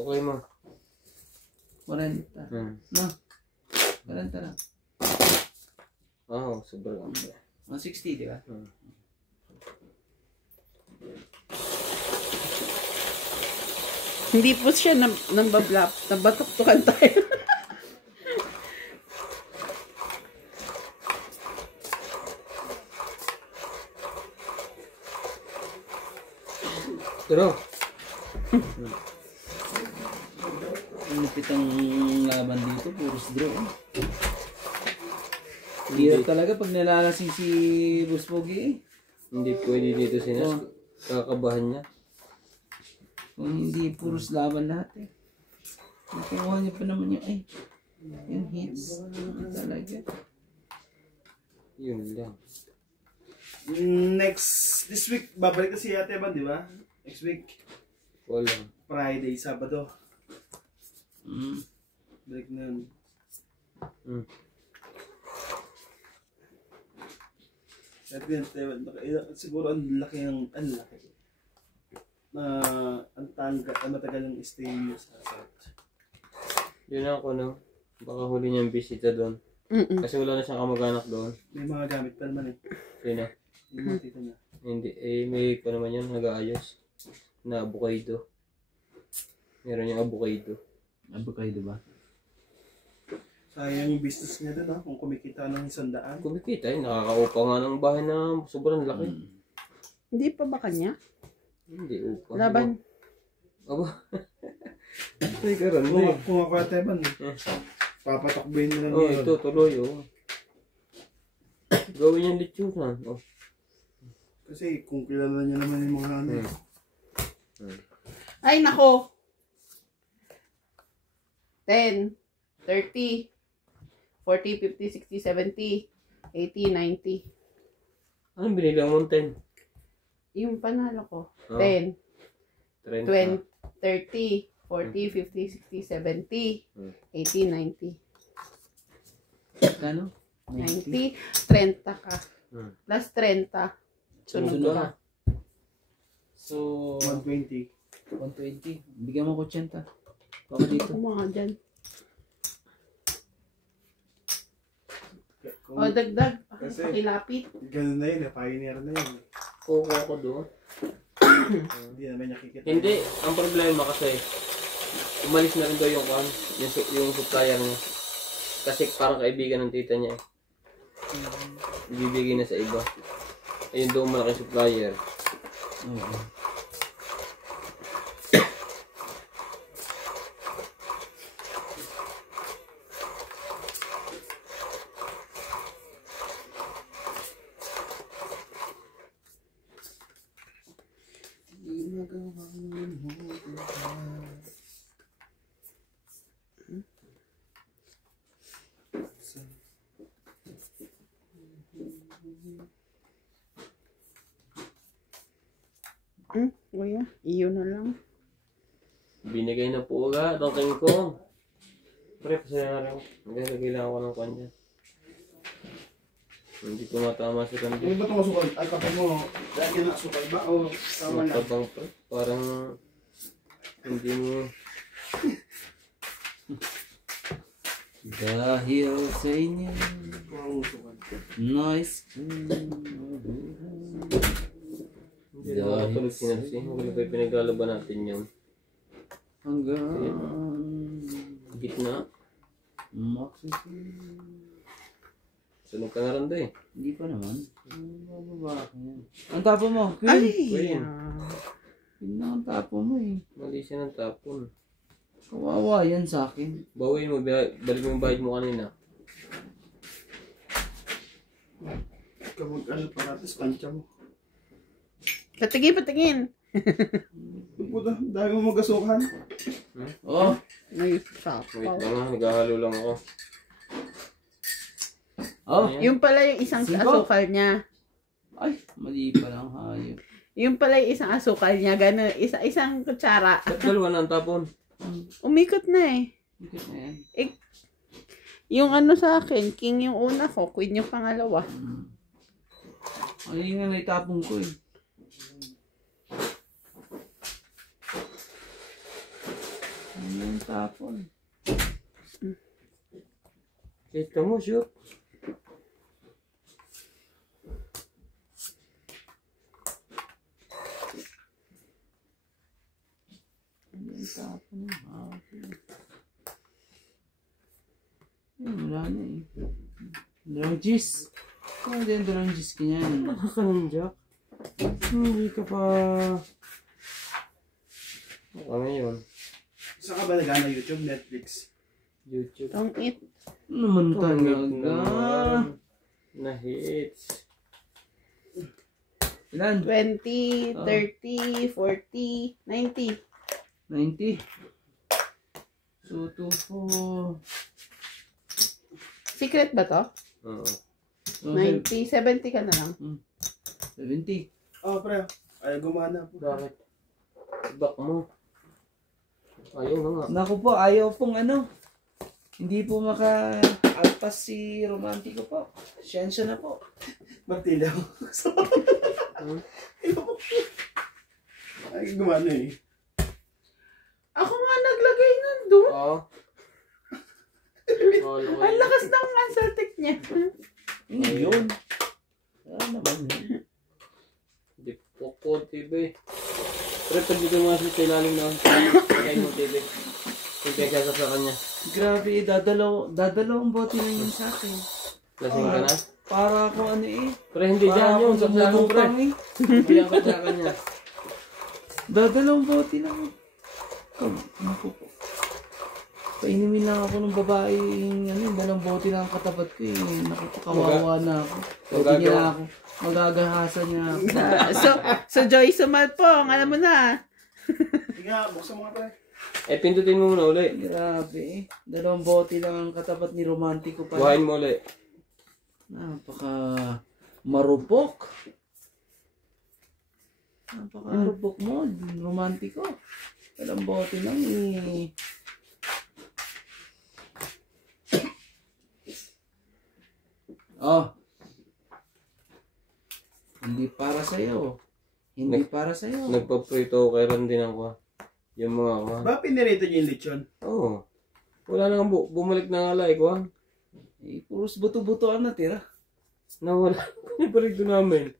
Sukay mo. 40. No? 40 lang. Oo, sobrang. 160, di ba? Hindi po siya nambablap. Nabatuktukan tayo. Pero, Ang lupit ang laban dito, puros draw. Hirap talaga pag nalalasing si Boss Pogi eh. hindi pwede dito sinas. Kakabahan niya. Kung hindi puros laban lahat eh. Nakuha niya pa naman yung hits. Talaga. Yun lang. This week, babalik na si Ate Evan, di ba? Next week, Wala. Friday, Sabado. Balik na yun. At yun, siguro ang laki ang laki. Ang matagal ng stay niyo sa South. Yun ako, no? Baka huli niyang bisita doon. Kasi wala na siyang kamag-anak doon. May mga gamit pa naman eh. Sino? Yung mga tita niya. Hindi, may pa naman yan, nag-aayos. Na abukaido. Meron yung abukaido. Abukaido ba? Sayang yung business niya doon, kung kumikita ng 100. Kumikita, nakakaupa nga ng bahay na sobrang laki. Hindi pa ba kanya? Hindi upa. Laban. Aba. Ay, karan na eh. Kung ako Ate Evan, papatakbuhin na lang Oh, yun. ito, tuloy, oh. Gawin yung litsunan, oh. Kasi kung kilala niya naman yung mga ano. Ay, nako. 10, 30, 40, 50, 60, 70, 80, 90. Anong binili mo 10? Yung panalo ko. Oh. 10, 30. 20, 30, 40, 50, 60, 70, 80, 90. Kano? 90, 30 ka. Plus 30. Sunod Sunod ka. ka. So, 120. 120. Bigyan mo ko 80. Baka dito. Mga dyan. Kung O, dagdag. Kasi- Pakilapit. ganun na yun, pioneer na yun. Kukuha ko doon. Hindi naman nakikita. Hindi, ang problema kasi, umalis na rin daw yung yung supplier niya. Kasi parang kaibigan ng tita niya eh. Ibibigay na sa iba. Ayun daw malaki supplier. Oo. Kuya, iyo na lang. Binigay na po agad ang King Kong. Pre, pasaya na rin ako. Nagkakailangan ko ng kanya. Hindi ko matama sa Ano kandi. ba itong asukal? Ay, kapag mo, dahil ka na asukal ba? O tama na? Matabang pre. Parang hindi mo... Dahil sa inyo. Ang asukal. Nice. Hindi na makatulog sinapsi. Hindi pa pinaglalaban natin yun. Hanggang Gitna. maximum. Sunog ka na rin doon eh. Hindi pa naman. Bababa ka yan. Ang tapo mo, Queen. Ay! Queen. Yun na ang tapo mo eh. Mali siya ng tapon. Kawawa yan sa akin. Bawin mo, balik mo yung bayad mo kanina. Kapag ano pa natin, plancha mo. Patingin, patingin. Puta, dahil mo magasukan. Oh, May Wait sapaw. lang ha, naghahalo lang ako. oh. Ayan. Yung pala yung isang Cinco. asukal niya. Ay, mali pa lang hayop. Yung pala yung isang asukal niya. Gano'n, isang kutsara. Ba't dalawa na ang tapon? Umikot na eh. Ikot na yan. Yung ano sa akin, king yung una ko, queen yung pangalawa. Ay, nga naitapong ko eh. Ano yung tapon? Kita mo, shoot. Ano yung tapon? Wala na eh. Dalawang gis. Ano din dalawang gis kanyan? Nakakanjak. Hindi ka pa... Ano yun? Saan ka ba nagana YouTube, Netflix? YouTube. Don't eat. Ano naman talaga? Na hits. Ilan? 20, Oh. 30, 40, 90. 90. So, 2, 4. Secret ba to? Oo. 90, 70 ka na lang. 70. Oh, pre. Ay, gumana po. Bakit? Back mo. Ayaw na nga. Naku po, ayaw pong ano. Hindi po maka-alpas si Romantico po. Siyensya na po. Martilaw. Ay, gumana eh. Ako nga naglagay nun doon. Oo. Ang lakas ng anseltic niya. Hindi yun. Ano naman yun? Hindi po TV. Pero pag dito mga sa ilalim na kaya mo TV. Kung kaya sa kanya. Grabe, dadalawang bote na yun sa akin. Lasing ka na? Para ako ano eh. Pero hindi dyan yun. Sa kanya pre. Lumutang eh. Kaya ka sa kanya. Dadalawang bote na yun. Naku po. Painimin lang ako ng babae yung ano, dalawang bote lang ang katapat ko eh. Naku, kawawa na ako. Pwede niya na ako. Magagahasan niya ako. So Joy Sumalpong, alam mo na. Sige nga, buksan mo nga pre. Pindutin mo muna uli. Grabe eh. Dalawang bote lang ang katapat ni Romantico pa. Buhayin mo uli. Napaka marupok. Napaka-marupok mo, Romantico. Dalawang bote lang eh. Oh. Hindi para sa'yo. Hindi para sa'yo. Nagpaprito kay Ron din ako. Yung mga ako. Ba, pinirito niyo yung lechon? Oo. Wala nang bumalik na nga like ko. Eh, puros buto-buto ang natira. Nawala. Piniparito namin.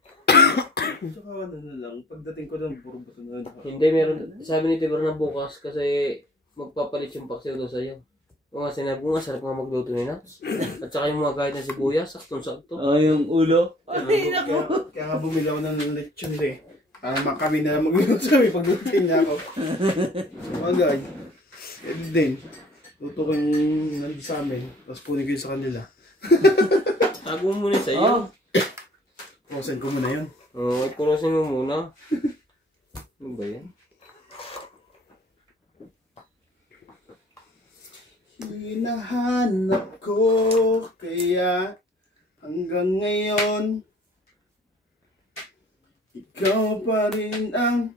Tsaka ano na lang, pagdating ko doon, puro buto na lang. Hindi, meron. Sabi ni Tibor na bukas kasi magpapalit yung paksiw daw sa'yo. Kung nga sinabi ko nga, sarap nga magluto nila. At saka yung mga kahit na sibuyas, saktong-sakto. Oh, yung ulo. Ay, kaya nga bumili ako ng lechon eh. Para makami na lang magluto sabi paglutin niya ako. Magay. Eh din. Luto ko yung nandito sa amin. Tapos kunin ko yun sa kanila. Tago mo muna sa'yo. Oh. Kusin ko muna yun. Oo, ikurosin mo muna. Ano ba yan? Hinahanap ko kaya hanggang ngayon ikaw pa rin ang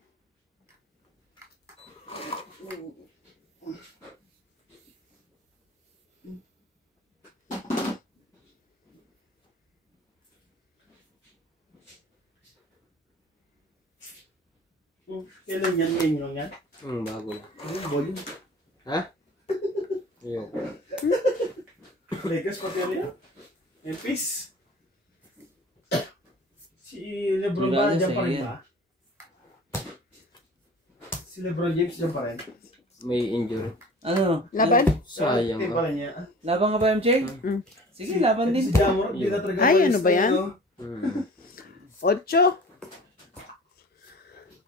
kailan yan? Ngayon lang yan? Bago lang. Ano, volume? Ha? Ayun. Lakers pati ano yan? Empis. Si Lebron ba Wala na dyan sa pa rin iyan. ba? Si Lebron James dyan pa rin? May injury. Ano? Laban? Sayang Team ka. pa rin niya. Laban ka ba, MJ? Sige, laban din. Si Jamor, di na talaga Ay, walis ano ba na yan? yun, no? 8.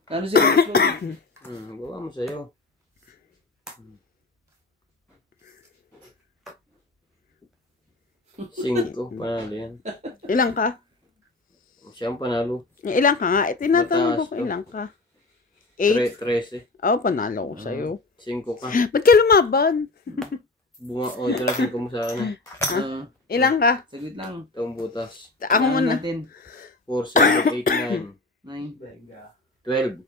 Ano siya? Gawa mo sa'yo. Singko, panalo yan. Ilang ka? Siya ang panalo. Ilang ka nga? Tinatanong ko Mataas kung to. ilang ka. 8? 13. Oo, panalo ko sa'yo. 5 ka. Ba't ka lumaban? Ito na 5 mo sa akin. Ilang ka? Saglit lang. Itong butas. Ako muna. Natin. 4, 7, 8, 9, 9, 12.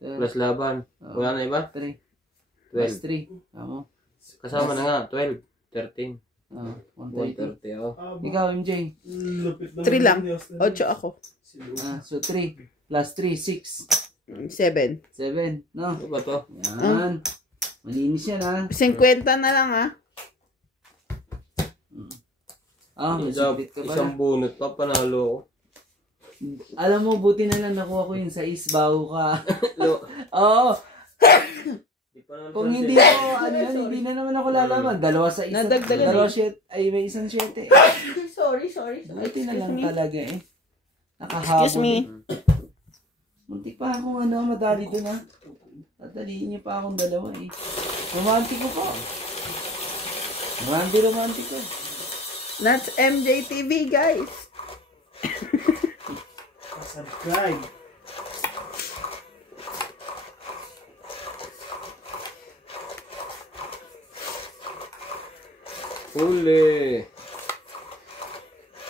Plus laban. Wala na iba? 3. Plus 12. 3. Tama. Kasama na nga. 12, 13. 130. 130 ako. Ikaw, MJ. Lupit na 3 lang. Austin. 8 ako. So 3. Plus 3, 6. 7. 7. No? Ano ba to? Yan. Malinis yan ha. 50 na lang ah. May Isang, sipit ka pala. isang bunot pa, panalo ko. Alam mo, buti na lang nakuha ko yung sa isbaho ka. Lo, Oo. di pa naman Kung siya- hindi ako, ano yan, hindi na naman ako lalaban. Dalawa sa isa. Nadagdagan Dalawa eh. shit. Ay, may isang shit eh. Sorry. Buti na lang talaga eh. Nakahabol. Excuse me. Muntik pa akong madali doon ha. Tataliin niyo pa akong dalawa eh. Romantiko po. Romantiko. That's MJTV, guys. Subscribe.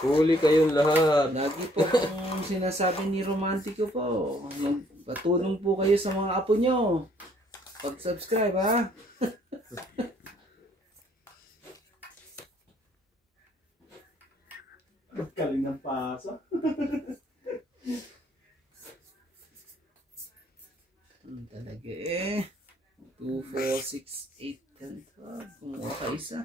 Huli kayong lahat. Lagi po kung sinasabi ni Romantiko po. Patulong po kayo sa mga apo nyo. Pag-subscribe ha. Galing ng pasa. Talaga eh. 2, 4, 6, 8, 10, 12. Kumuha ka isa.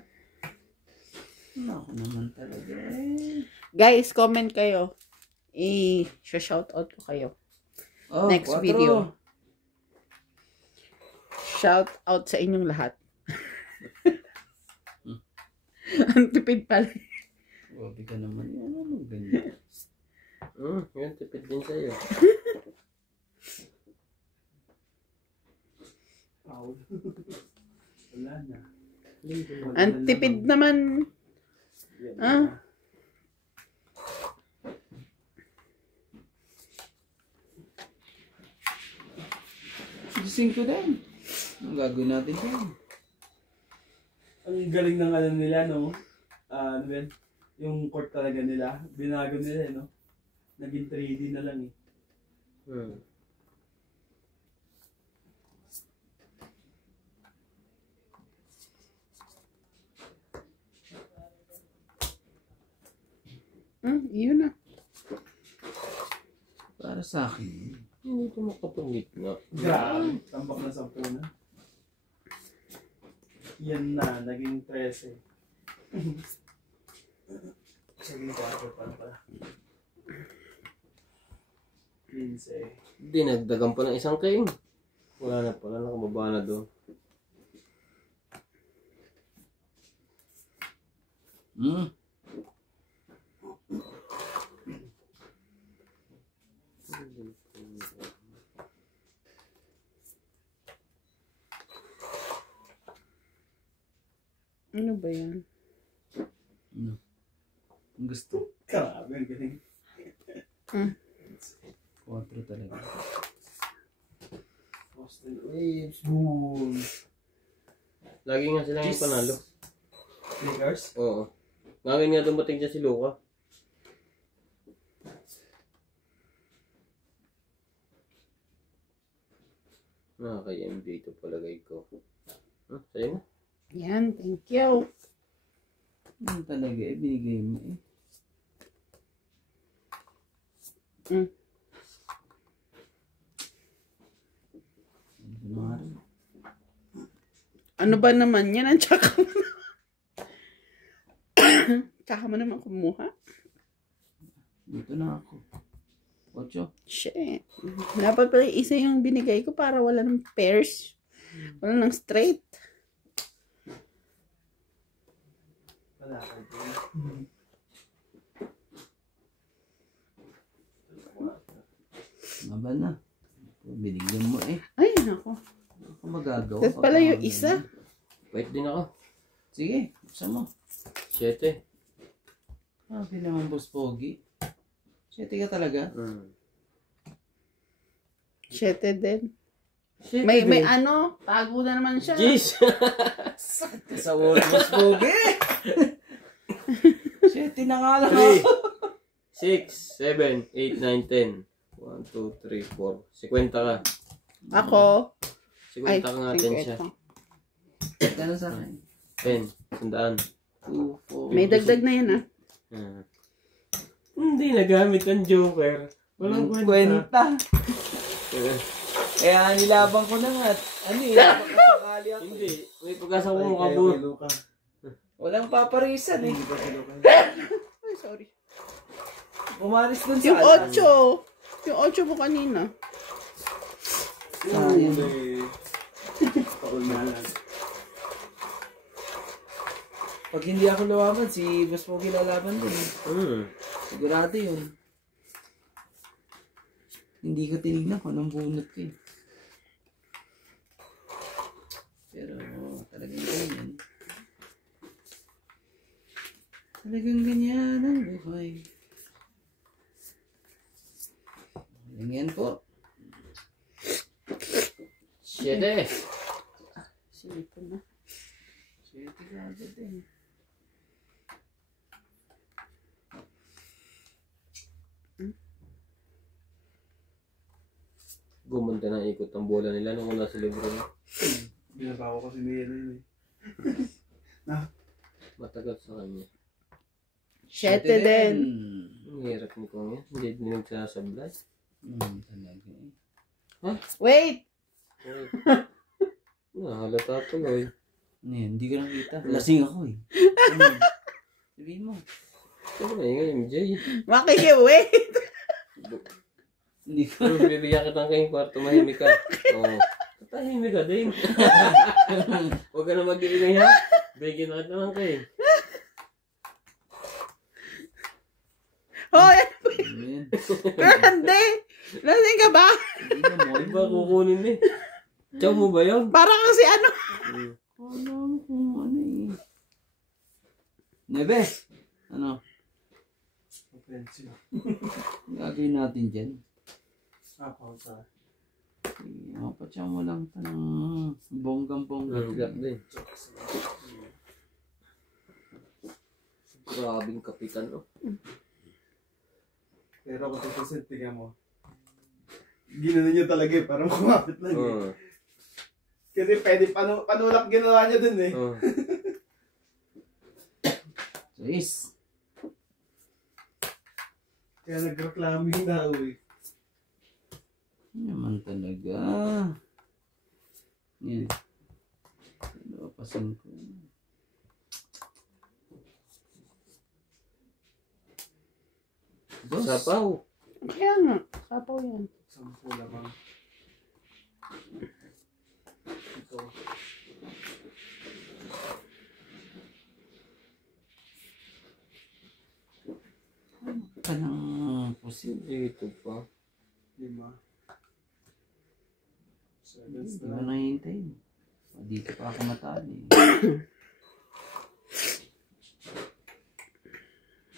Ako naman talaga eh. Guys, comment kayo. I-shoutout ko kayo. Oh, Next 4. video. Shout out sa inyong lahat. Ang tipid pala. Grabe ka naman. Ano ganyan? Yun, tipid din sa'yo. Wala na. Ang tipid naman. Ah. Gising ko din. Ang gagawin natin yan? Ang galing ng ano nila, no? Ano yan? Yung court talaga nila. Binago nila, no? Naging 3D na lang eh. Yun na. Para sa akin. Hindi ko makapangit na. Grabe. Tambak na 10 na. Yan na. Naging 13. Naging 4 pala. 15. Dinagdagan pa ng isang king. Wala na pala, nakababa na doon. Ano ba yan? Ang gusto. Grabe. Ang galing. 4 talaga. Boston Waves. Boom. Lagi nga sila yung panalo. Lakers. Oo. Ngayon nga dumating dyan si Luka. Kay MJ ito palagay ko. Sa'yo na. Yan, thank you. Ano talaga eh. Binigay mo eh. Ano ba naman yan? Ang tsaka mo naman. Tsaka mo naman kumuha. Dito na ako. 8. Shit. Dapat pala isa yung binigay ko para wala ng pairs. Wala ng straight. Wala ka dito. Maba na. Binigyan mo eh. Ay, nako. Ano ka magagawa? Tapos pala yung isa. Wait din ako. Sige, buksan mo. 7. Hindi naman boss pogi. 7 ka talaga? Shete din. May ano, tago na naman siya. Jeez! Sa wall boss pogi! 7 na nga lang 3, ako. 6, 7, 8, 9, 10. 1, 2, 3, 4. 50 ka. Ako. 50 ka nga 10 siya. Gano'n sa akin? 10. 100. 2, 4. May dagdag na yan Hindi nagamit ang joker. Walang kwenta. Kaya nilabang ko na nga. Ano eh, baka sumali ako. Hindi. May pag-asa ko Kaya makaburo. kay Luca. Walang paparisan eh. Hindi pa si Luca. Ay, sorry. Umalis dun sa Yung alas. 8. Yung 8 mo kanina. Sayang. Paul na lang. Pag hindi ako lumaban, si Boss Pogi lalaban din. Sigurado yun. Hindi ko tinignan kung anong bunot ko eh. Pero talagang ganyan. Talagang ganyan ang buhay. Ganyan po. 7. Sige ko na. Sige, agad eh. Gumanda na ikot ang bola nila nung wala sa libro niya. Binabawa ko si Melo yun eh. Matagal sa kanya. 7 din. Ang hirap ni Kong yan. Hindi din nagsasablay. Talaga eh. Wait! Halata tuloy. Ano yan? Hindi ko nakita. Lasing ako eh. Sabihin mo. Ano na yung MJ? Makiki-wait! Hindi ko. Bibigyan kita kayong kwarto, mahimik ka. Oo. Tahimik ka din. Huwag ka na mag-iingay ha. Bigyan na kita lang kayo. Hoy! Ano yan? Pero hindi! Lasing ka ba? Hindi na mo. Di ba kukunin eh? Chow mo ba yun? Parang kasi ano. Alam ko ano eh. Nebes! Ano? Offensive. Gagawin natin dyan. Pausa. Mapatsa mo lang ito ng bonggang-bonggang. Hanggat din. Grabing kapitan no? Pero kung tutusin, tingnan mo. Ginanon niya talaga eh, parang kumapit lang eh. Oo. Kasi pwede panulak ginawa niya dun eh. Oo. Jeez. Kaya nagreklamo yung tao eh. Ano naman talaga. Yan. Napapasin ko. Dos. Sapaw. Kaya nga. Sapaw yan. 10 lamang. Ito. Ka ng pusin. Dito pa. 5. 7 Hindi na. ko nahihintay. Dito pa ako matali.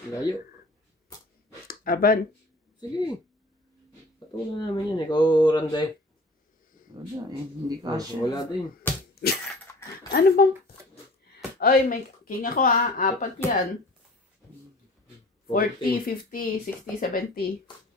Layo. Aban. Sige. Patuloy namin yan. Ikaw, Randay. Wala eh. Hindi kasya. Wala din. Ano bang... Oy, may king ako ha. 4 yan. 40, 50, 60, 70.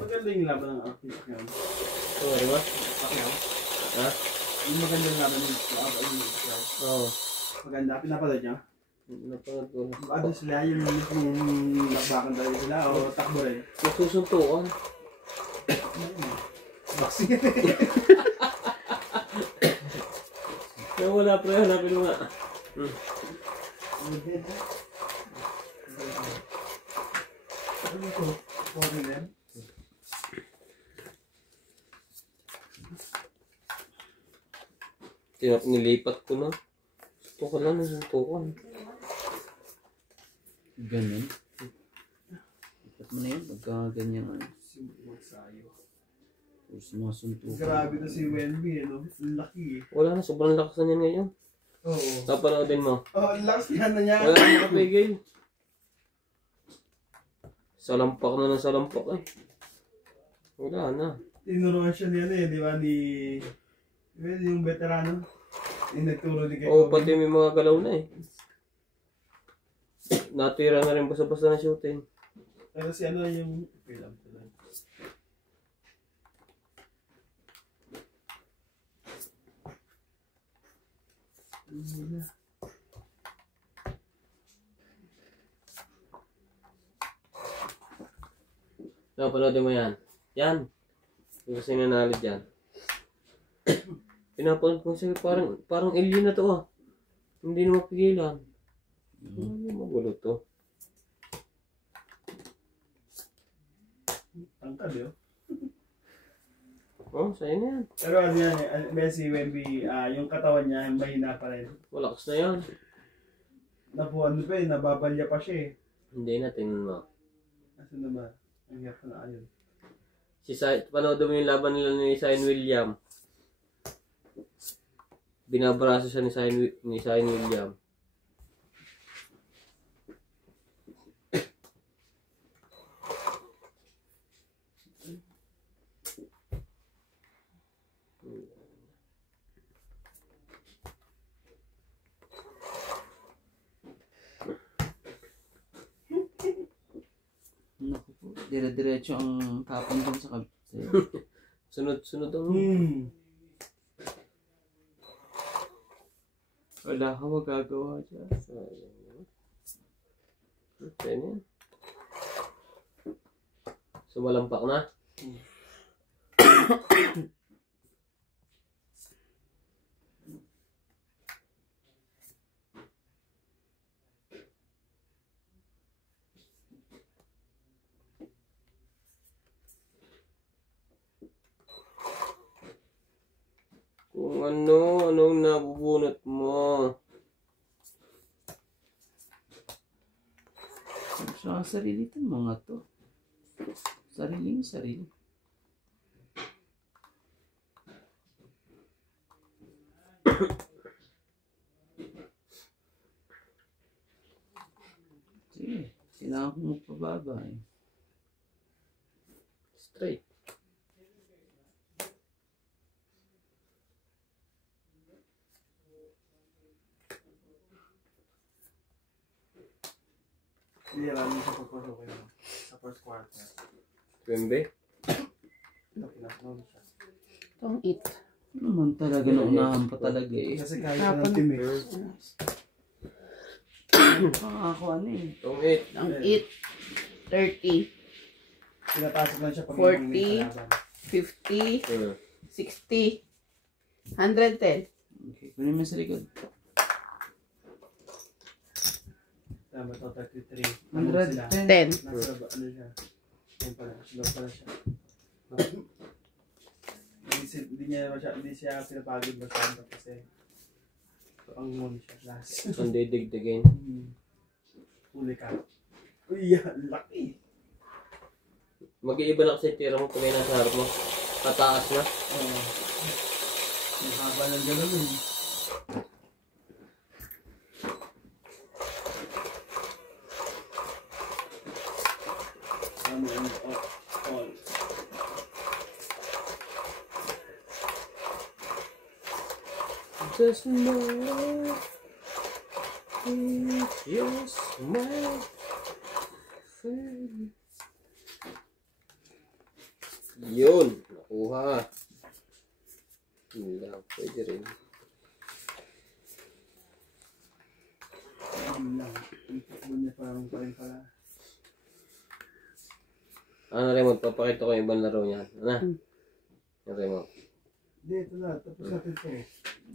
Maganda yung laban ng artist ngayon. Oo, di ba? Pacquiao. Ha? Yung magandang laban ng Pacquiao. Oo. Maganda, pinapanood niya. Napanood ko na. Ano sila yung nakbakan talaga sila o takbo rin? Nagsusuntukan. Boxing. Kaya wala pre, hanapin mo nga. Ano ito? Foreign yan? Nilipat ko na. Suntukan lang, suntukan. Ganun. Ipat mo na yun. Pagka ganyan. Magsayo. Tapos sumasuntukan. Grabe na si Wenby, ano? Ang laki eh. Wala na, sobrang lakas na niyan ngayon. Oo. Napanoodin mo. Ang lakas niya na niya. Wala na makapigil. Salampak na ng salampak eh. Wala na. Tinuruan siya niya eh, di ba? Ni yung veterano. Yung nagturo ni kay Oo, Kobe. pati may mga galaw na eh. natira na rin basta-basta na shooting. Pero si ano yung film tuloy. Napanoodin mo yan. Yan. Yung kasi nanalo dyan. Pinapanood ko siya, parang alien na to ah. Hindi na mapigilan. Ano magulo to? Tangkad yun. Oh, sa'yo na yan. Pero ano yan eh, si Wemby, yung katawan niya, mahina pa rin. Malakas na yan. Nabuhan pa eh, nababalya pa siya eh. Hindi na, tingnan mo. Asan na ba? Ang hirap na ayun. Panood mo yung laban nila ni Zion William. Binabraso siya ni Zion William. Naku po, dire-diretso ang tapon dun sa Sunod-sunod ang... Wala ka magagawa dyan. Okay na yan. Sumalampak na. Kung anong nabubunot mo. Sa sarili ito mga to. Sariling sarili. Sige, kailangan ko magpababa eh. Straight. Hindi alam niya sa pagpasok ko yun. Sa first quarter. Pembe. Ito, pinapanood siya. Itong it. Ano naman talaga naunahan pa talaga eh. Kasi kahit ka ng team eh. Ako ano eh. Itong 8. Ang it. 30, Pinatasok lang siya pag 40. may kalaban. 50, 60, 110. Okay, kunin mo sa likod. Tama to, 33. Ano sila? 110. 10. Nasa ano siya. Yan pala, slow pala siya. Hindi siya pinapagod masyado kasi ito ang moon siya last. Ang didigdigin. Huli ka. Uy, laki. Mag-iiba na kasi tira mo pag nasa harap mo. Pataas na. Ang haba ng gano'n eh. Ano yung all. Just know your smile. Yun, nakuha. Yun lang, pwede rin. Yun lang. Ang takbo niya parang pa rin pala. Ano Raymond, papakita ko yung ibang laro niyan. Ano? Yung Raymond. Hindi, ito na. Tapos natin ito eh.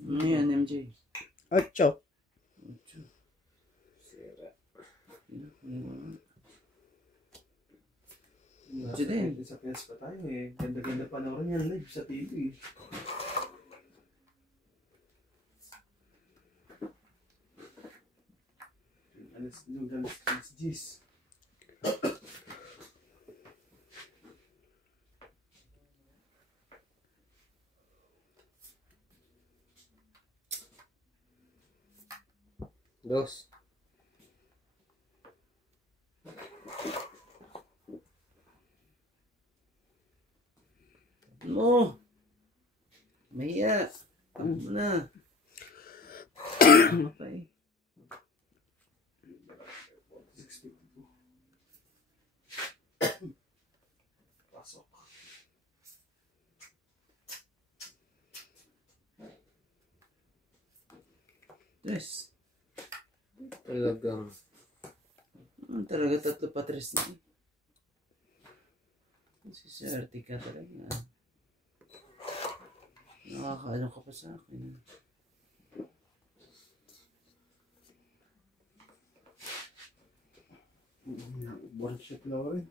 Ano yan, MJ? 8. Sira. Nasa Diyan din. sa PS pa tayo eh. Ganda-ganda panoorin yan live sa TV. Yung ganas G's. Dos. No! Maya! Tama mo na. Ano pa eh? Tres. Talagang. Talaga 3 pa 3 na eh. Si Swerte ka talaga. Nakakaano ka pa sa akin. One shot na rin.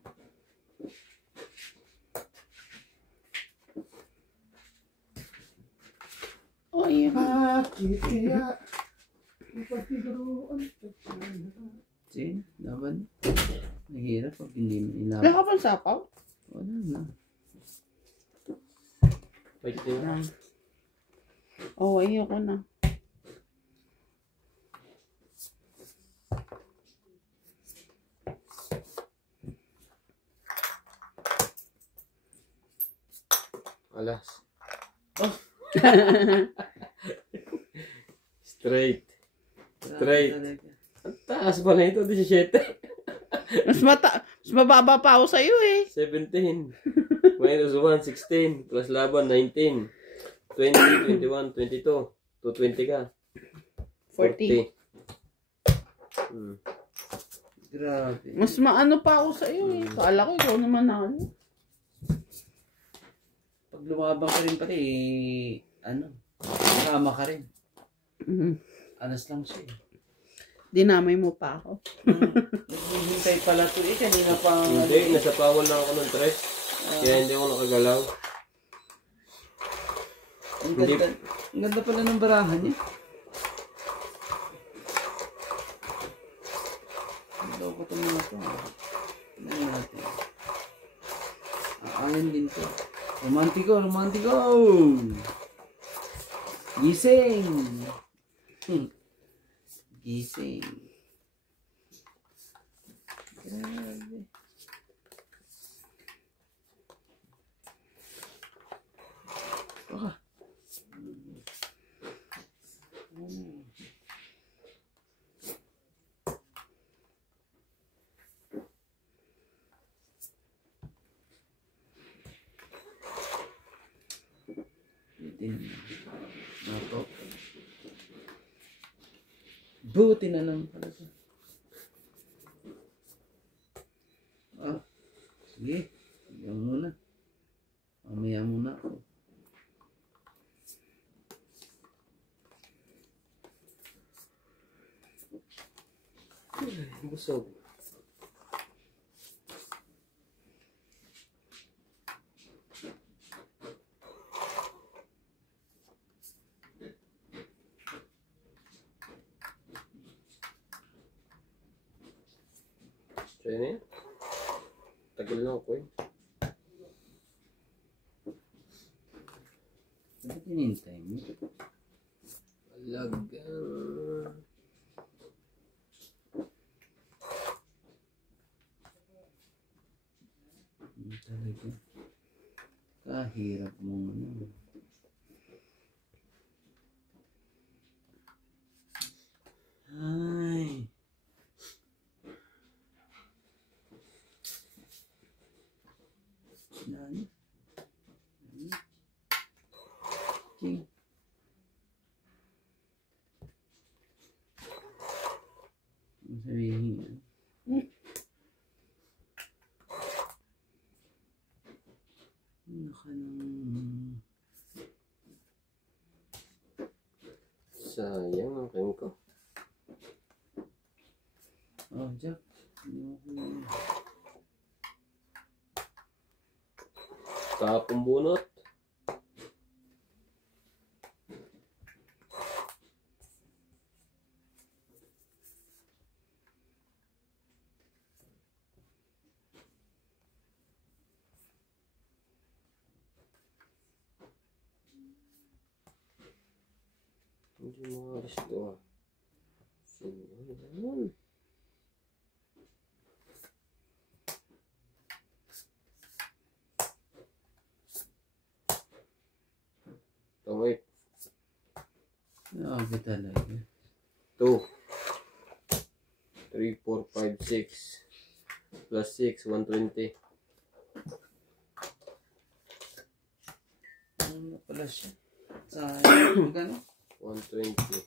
Oh, yun. Bakit kaya ipagtiguruan ka sana? Sige, laban. Nahirap pag hindi mo Wala ilaban. ka pang sapaw? Wala na. Wait din. Oo, ayoko na. Alas. Oh. Straight. Straight. Talaga. Ang taas pa na ito, 17. Mas mababa pa ako sa'yo eh. 17. Minus 1, 16. Plus laban, 19. 20, 21, 22. 220 ka. 40. Hmm. Grabe. Mas maano pa ako sa'yo eh. Kala ko ikaw naman ako. Pag lumabang ka rin pati, ano, kasama ka rin. Alas lang siya eh. Dinamay mo pa ako. Naghihintay pala to eh, kanina pa. Hindi, nasa pawal lang ako ng tres. Kaya hindi ako nakagalaw. Ang ganda pala ng barahan niya. Daw ko itong mga ito. Tingnan natin. Ayan din to. Romantiko, romantiko! Gising! Gising. Grabe. Baka. Bitin. Nato. Buti na lang pala ito. Ah, sige. Yan muna. Mamaya muna ako. Busog. So yun eh. Tagal na ako eh. Bakit hinintay mo? Alagang. Talaga. Kahirap mong ano. Ay. Nani? King. Ang sabihin yan. Sayang ang kain ko. Oh, Jack. Hindi mo ko. Kapong bunot. Hindi mo alis ito ah. Sino yan? Oh, wait. Nakaka talaga. 2, 3, 4, 5, 6. Plus 6, 120. Ano na pala siya? Sayang. Magkano? 120.